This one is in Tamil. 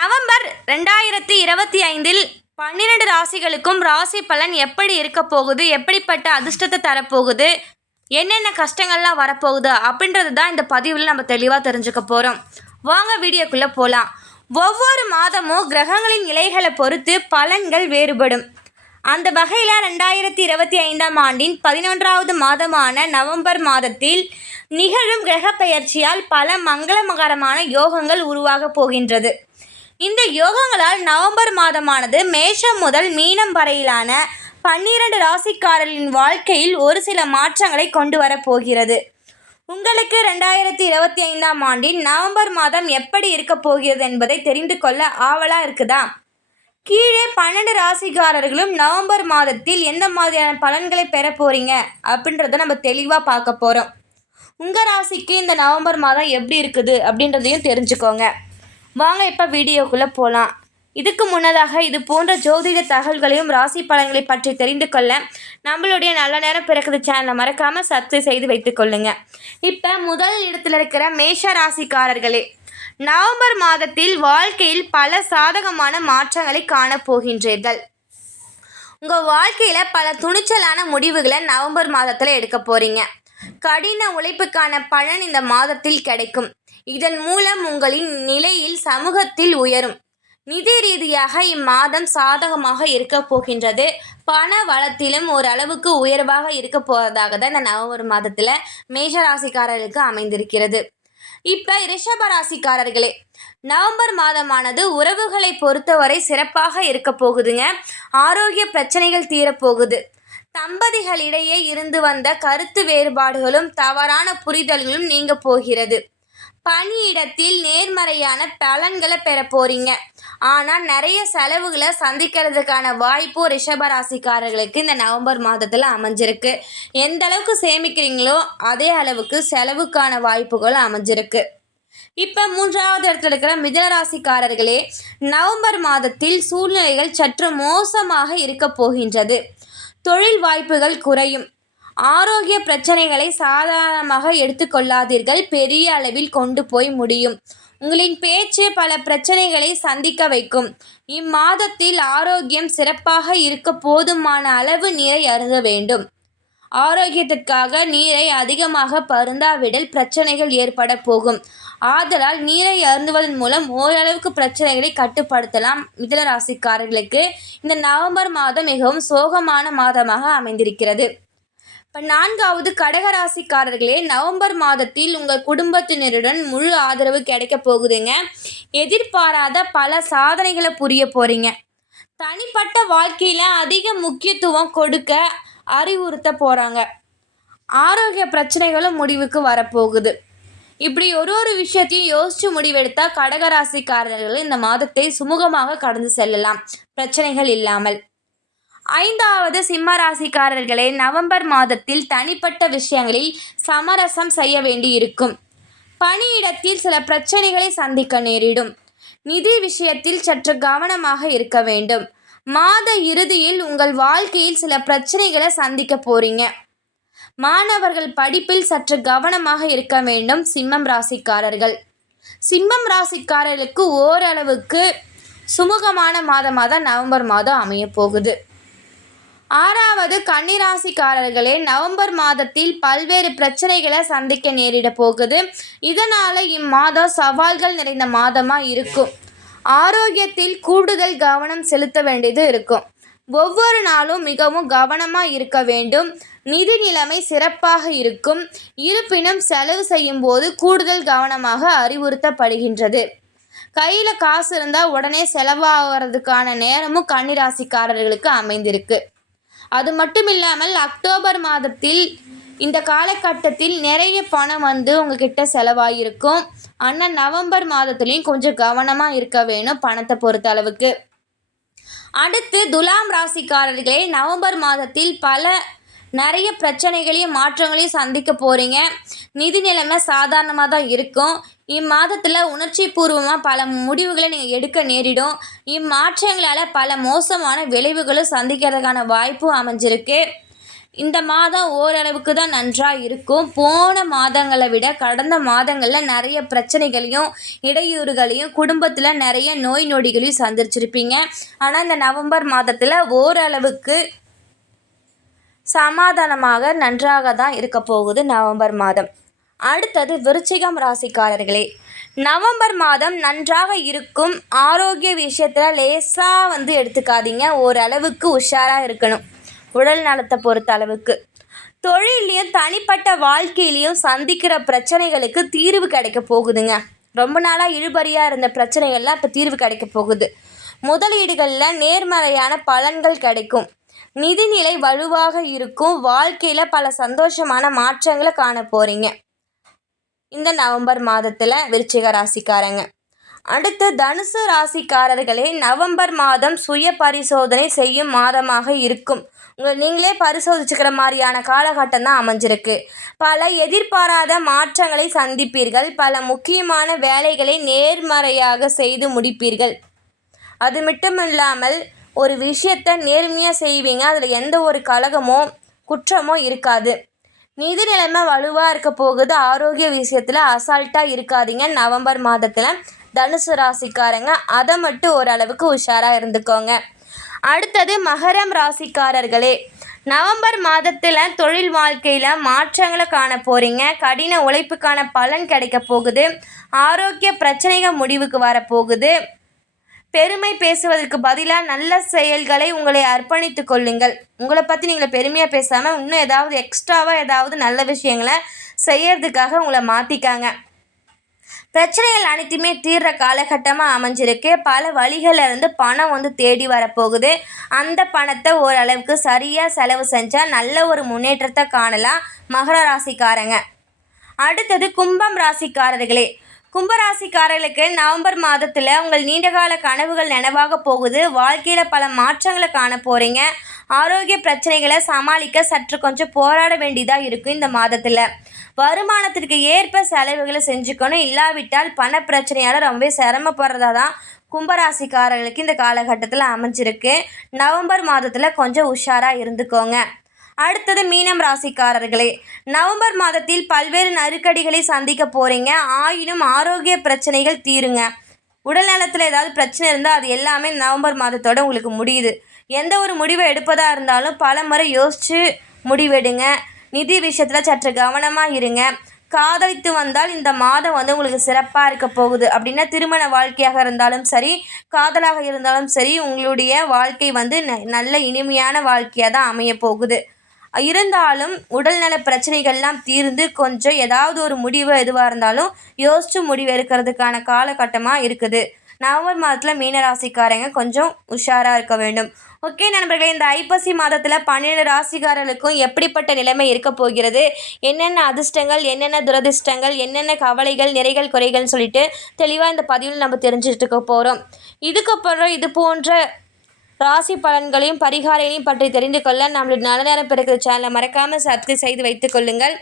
நவம்பர் 2025 12 ராசிகளுக்கும் ராசி பலன் எப்படி இருக்க போகுது, எப்படிப்பட்ட அதிர்ஷ்டத்தை தரப்போகுது, என்னென்ன கஷ்டங்கள்லாம் வரப்போகுது அப்படின்றது தான் இந்த பதிவில் நம்ம தெளிவாக தெரிஞ்சுக்க போகிறோம். வாங்க வீடியோக்குள்ளே போகலாம். ஒவ்வொரு மாதமும் கிரகங்களின் நிலைகளை பொறுத்து பலன்கள் வேறுபடும். அந்த வகையில் 2025ஆம் ஆண்டின் 11வது மாதமான நவம்பர் மாதத்தில் நிகழும் கிரக பெயர்ச்சியால் பல மங்களகரமான யோகங்கள் உருவாக போகின்றது. இந்த யோகங்களால் நவம்பர் மாதமானது மேஷம் முதல் மீனம் வரையிலான 12 ராசிக்காரர்களின் வாழ்க்கையில் ஒரு சில மாற்றங்களை கொண்டு வரப்போகிறது. உங்களுக்கு 2025ஆம் ஆண்டின் நவம்பர் மாதம் எப்படி இருக்க போகிறது என்பதை தெரிந்து கொள்ள ஆவலாக இருக்குதா? கீழே 12 ராசிக்காரர்களும் நவம்பர் மாதத்தில் எந்த மாதிரியான பலன்களை பெற போகிறீங்க அப்படின்றத நம்ம தெளிவாக பார்க்க போகிறோம். உங்கள் ராசிக்கு இந்த நவம்பர் மாதம் எப்படி இருக்குது அப்படின்றதையும் தெரிஞ்சுக்கோங்க. வாங்க இப்போ வீடியோக்குள்ளே போகலாம். இதுக்கு முன்னதாக இது போன்ற ஜோதிட தகவல்களையும் ராசி பலன்களை பற்றி தெரிந்து கொள்ள நம்மளுடைய நல்ல நேரம் பிறக்குது சேனலை மறக்காமல் சப்ஸ்கிரைப் செய்து வைத்துக்கொள்ளுங்க. இப்போ முதல் இடத்துல இருக்கிற மேஷ ராசிக்காரர்களே, நவம்பர் மாதத்தில் வாழ்க்கையில் பல சாதகமான மாற்றங்களை காணப்போகின்றீர்கள். உங்கள் வாழ்க்கையில் பல துணிச்சலான முடிவுகளை நவம்பர் மாதத்தில் எடுக்க போகிறீங்க. கடின உழைப்புக்கான பலன் இந்த மாதத்தில் கிடைக்கும். இதன் மூலம் உங்களின் நிலையில் சமூகத்தில் உயரும். நிதி ரீதியாக இம்மாதம் சாதகமாக இருக்க போகின்றது. பண வளத்திலும் ஓரளவுக்கு உயர்வாக இருக்க போகிறதாக தான் இந்த நவம்பர் மாதத்தில் மேஷராசிக்காரர்களுக்கு அமைந்திருக்கிறது. இப்போ ரிஷப ராசிக்காரர்களே, நவம்பர் மாதமானது உறவுகளை பொறுத்தவரை சிறப்பாக இருக்க போகுதுங்க. ஆரோக்கிய பிரச்சனைகள் தீரப்போகுது. தம்பதிகளிடையே இருந்து வந்த கருத்து வேறுபாடுகளும் தவறான புரிதல்களும் நீங்க போகிறது. பணியிடத்தில் நேர்மறையான பலன்களை பெற போறீங்க. ஆனால் நிறைய செலவுகளை சந்திக்கிறதுக்கான வாய்ப்பு ரிஷபராசிக்காரர்களுக்கு இந்த நவம்பர் மாதத்தில் அமைஞ்சிருக்கு. எந்த அளவுக்கு சேமிக்கிறீங்களோ அதே அளவுக்கு செலவுக்கான வாய்ப்புகள் அமைஞ்சிருக்கு. இப்போ 3வது இடத்துல இருக்கிற மிதுனராசிக்காரர்களே, நவம்பர் மாதத்தில் சூழ்நிலைகள் சற்று மோசமாக இருக்க போகின்றது. தொழில் வாய்ப்புகள் குறையும். ஆரோக்கிய பிரச்சனைகளை சாதாரணமாக எடுத்துக்கொள்ளாதீர்கள். பெரிய அளவில் கொண்டு போய் முடியும். உங்களின் பேச்சு பல பிரச்சனைகளை சந்திக்க வைக்கும். இம்மாதத்தில் ஆரோக்கியம் சிறப்பாக இருக்க போதுமான அளவு நீரை அருந்த வேண்டும். ஆரோக்கியத்திற்காக நீரை அதிகமாக பருந்தாவிடல் பிரச்சனைகள் ஏற்பட போகும். ஆதலால் நீரை அருந்துவதன் மூலம் ஓரளவுக்கு பிரச்சனைகளை கட்டுப்படுத்தலாம். மிதுன ராசிக்காரர்களுக்கு இந்த நவம்பர் மாதம் மிகவும் சோகமான மாதமாக அமைந்திருக்கிறது. இப்போ 4வது கடகராசிக்காரர்களே, நவம்பர் மாதத்தில் உங்கள் குடும்பத்தினருடன் முழு ஆதரவு கிடைக்க போகுதுங்க. எதிர்பாராத பல சாதனைகளை புரிய போகிறீங்க. தனிப்பட்ட வாழ்க்கையில் அதிக முக்கியத்துவம் கொடுக்க அறிவுறுத்த போகிறாங்க. ஆரோக்கிய பிரச்சனைகளும் முடிவுக்கு வரப்போகுது. இப்படி ஒரு விஷயத்தையும் யோசித்து முடிவெடுத்தால் கடகராசிக்காரர்கள் இந்த மாதத்தை சுமூகமாக கடந்து செல்லலாம், பிரச்சனைகள் இல்லாமல். 5வது சிம்ம ராசிக்காரர்களே, நவம்பர் மாதத்தில் தனிப்பட்ட விஷயங்களில் சமரசம் செய்ய வேண்டி இருக்கும். பணியிடத்தில் சில பிரச்சனைகளை சந்திக்க நேரிடும். நிதி விஷயத்தில் சற்று கவனமாக இருக்க வேண்டும். மாத இறுதியில் உங்கள் வாழ்க்கையில் சில பிரச்சனைகளை சந்திக்க போறீங்க. மாணவர்கள் படிப்பில் சற்று கவனமாக இருக்க வேண்டும். சிம்மம் ராசிக்காரர்களுக்கு ஓரளவுக்கு சுமூகமான மாதமாக தான் நவம்பர் மாதம் அமைய போகுது. 6வது கன்னிராசிக்காரர்களே, நவம்பர் மாதத்தில் பல்வேறு பிரச்சனைகளை சந்திக்க நேரிட போகுது. இதனால் இம்மாதம் சவால்கள் நிறைந்த மாதமாக இருக்கும். ஆரோக்கியத்தில் கூடுதல் கவனம் செலுத்த வேண்டியது இருக்கும். ஒவ்வொரு நாளும் மிகவும் கவனமாக இருக்க வேண்டும். நிதி நிலைமை சிறப்பாக இருக்கும். இருப்பினும் செலவு செய்யும் போது கூடுதல் கவனமாக அறிவுறுத்தப்படுகின்றது. கையில் காசு இருந்தால் உடனே செலவாகிறதுக்கான நேரமும் கன்னிராசிக்காரர்களுக்கு அமைந்திருக்கு. அது மட்டும் இல்லாமல் அக்டோபர் மாதத்தில் இந்த காலகட்டத்தில் நிறைய பணம் உங்ககிட்ட செலவாகிருக்கும். ஆனால் நவம்பர் மாதத்துலேயும் கொஞ்சம் கவனமாக இருக்க வேணும் பணத்தை பொறுத்த அளவுக்கு. அடுத்து துலாம் ராசிக்காரர்களே, நவம்பர் மாதத்தில் நிறைய பிரச்சனைகளையும் மாற்றங்களையும் சந்திக்க போகிறீங்க. நிதி நிலைமை சாதாரணமாக தான் இருக்கும். இம்மாதத்தில் உணர்ச்சி பூர்வமாக பல முடிவுகளை நீங்கள் எடுக்க நேரிடும். இம்மாற்றங்களால் பல மோசமான விளைவுகளும் சந்திக்கிறதுக்கான வாய்ப்பும் அமைஞ்சிருக்கு. இந்த மாதம் ஓரளவுக்கு தான் நன்றாக இருக்கும். போன மாதங்களை விட கடந்த மாதங்களில் நிறைய பிரச்சனைகளையும் இடையூறுகளையும் குடும்பத்தில் நிறைய நோய் நொடிகளையும் சந்திச்சிருப்பீங்க. ஆனால் இந்த நவம்பர் மாதத்தில் ஓரளவுக்கு சமாதானமாக நன்றாக தான் இருக்க போகுது நவம்பர் மாதம். அடுத்தது விருச்சிகம் ராசிக்காரர்களே, நவம்பர் மாதம் நன்றாக இருக்கும். ஆரோக்கிய விஷயத்தில் லேசாக எடுத்துக்காதீங்க. ஓரளவுக்கு உஷாராக இருக்கணும். உடல் நலத்தை பொறுத்த அளவுக்கு தொழிலையும் தனிப்பட்ட வாழ்க்கையிலையும் சந்திக்கிற பிரச்சனைகளுக்கு தீர்வு கிடைக்க போகுதுங்க. ரொம்ப நாளாக இழுபறியாக இருந்த பிரச்சனைகள்லாம் இப்போ தீர்வு கிடைக்க போகுது. முதலீடுகளில் நேர்மறையான பலன்கள் கிடைக்கும். நிதிநிலை வலுவாக இருக்கும். வாழ்க்கையில் பல சந்தோஷமான மாற்றங்களை காண போகிறீங்க இந்த நவம்பர் மாதத்தில் விருச்சிக ராசிக்காரங்க. அடுத்து தனுசு ராசிக்காரர்களே, நவம்பர் மாதம் சுய பரிசோதனை செய்யும் மாதமாக இருக்கும். நீங்களே பரிசோதிச்சுக்கிற மாதிரியான காலகட்டம் தான் அமைஞ்சிருக்கு. பல எதிர்பாராத மாற்றங்களை சந்திப்பீர்கள். பல முக்கியமான வேலைகளை நேர்மறையாக செய்து முடிப்பீர்கள். அது மட்டும் இல்லாமல் ஒரு விஷயத்தை நேர்மையாக செய்வீங்க. அதில் எந்த ஒரு கலகமோ குற்றமோ இருக்காது. நிதி நிலைமை வலுவாக இருக்க போகுது. ஆரோக்கிய விஷயத்தில் அசால்ட்டாக இருக்காதீங்க நவம்பர் மாதத்தில் தனுசு ராசிக்காரங்க. அதை மட்டும் ஓரளவுக்கு உஷாராக இருந்துக்கோங்க. அடுத்தது மகரம் ராசிக்காரர்களே, நவம்பர் மாதத்தில் தொழில் வாழ்க்கையில் மாற்றங்களை காண போகிறீங்க. கடின உழைப்புக்கான பலன் கிடைக்க போகுது. ஆரோக்கிய பிரச்சனைகள் முடிவுக்கு வரப்போகுது. பெருமை பேசுவதற்கு பதிலாக நல்ல செயல்களை உங்களை அர்ப்பணித்து கொள்ளுங்கள். உங்களை பற்றி நீங்கள் பெருமையாக பேசாமல் இன்னும் ஏதாவது எக்ஸ்ட்ராவாக ஏதாவது நல்ல விஷயங்களை செய்யறதுக்காக உங்களை மாற்றிக்காங்க. பிரச்சனைகள் அனைத்துமே தீர்ற காலகட்டமாக அமைஞ்சிருக்கு. பல வழிகளிலிருந்து பணம் தேடி வரப்போகுது. அந்த பணத்தை ஓரளவுக்கு சரியாக செலவு செஞ்சால் நல்ல ஒரு முன்னேற்றத்தை காணலாம் மகர ராசிக்காரங்க. அடுத்தது கும்பம் ராசிக்காரர்களே, கும்பராசிக்காரர்களுக்கு நவம்பர் மாதத்தில் உங்கள் நீண்டகால கனவுகள் நினைவாக போகுது. வாழ்க்கையில் பல மாற்றங்களை காண போகிறீங்க. ஆரோக்கிய பிரச்சனைகளை சமாளிக்க சற்று கொஞ்சம் போராட வேண்டியதாக இருக்கும் இந்த மாதத்தில். வருமானத்திற்கு ஏற்ப செலவுகளை செஞ்சுக்கணும். இல்லாவிட்டால் பண பிரச்சனையால் ரொம்ப சிரமப்படுறதா தான் கும்பராசிக்காரர்களுக்கு இந்த காலகட்டத்தில் அமைஞ்சிருக்கு. நவம்பர் மாதத்தில் கொஞ்சம் உஷாராக இருந்துக்கோங்க. அடுத்தது மீனம் ராசிக்காரர்களே, நவம்பர் மாதத்தில் பல்வேறு நெருக்கடிகளை சந்திக்க போகிறீங்க. ஆயினும் ஆரோக்கிய பிரச்சனைகள் தீருங்க. உடல் நலத்தில் ஏதாவது பிரச்சனை இருந்தால் அது எல்லாமே நவம்பர் மாதத்தோடு உங்களுக்கு முடியுது. எந்த ஒரு முடிவை எடுப்பதாக இருந்தாலும் பல முறை யோசித்து முடிவெடுங்க. நிதி விஷயத்தில் சற்று கவனமாக இருங்க. காதலித்து வந்தால் இந்த மாதம் உங்களுக்கு சிறப்பாக இருக்க போகுது. அப்படின்னா திருமண வாழ்க்கையாக இருந்தாலும் சரி, காதலாக இருந்தாலும் சரி, உங்களுடைய வாழ்க்கை நல்ல இனிமையான வாழ்க்கையாக தான் அமைய போகுது. இருந்தாலும் உடல்நல பிரச்சனைகள்லாம் தீர்ந்து கொஞ்சம் ஏதாவது ஒரு முடிவு எதுவாக இருந்தாலும் யோசித்து முடிவு எடுக்கிறதுக்கான காலகட்டமாக இருக்குது. நவம்பர் மாதத்தில் மீனராசிக்காரங்க கொஞ்சம் உஷாராக இருக்க வேண்டும். ஓகே நண்பர்களே, இந்த ஐப்பசி மாதத்தில் 12 ராசிக்காரர்களுக்கும் எப்படிப்பட்ட நிலைமை இருக்க போகிறது, என்னென்ன அதிர்ஷ்டங்கள், என்னென்ன துரதிர்ஷ்டங்கள், என்னென்ன கவலைகள், நிறைகள், குறைகள்னு சொல்லிட்டு தெளிவாக இந்த பதிவில் நம்ம தெரிஞ்சுட்டு இருக்க போகிறோம். இதுக்கப்புறம் இது போன்ற ராசி பலன்களையும் பரிகாரங்களையும் பற்றி தெரிந்து கொள்ள நம்மளுடைய நல்ல நேரம் பிறகு சேனலை மறக்காமல் சப்ஸ்கிரைப் செய்து வைத்துக் கொள்ளுங்கள்.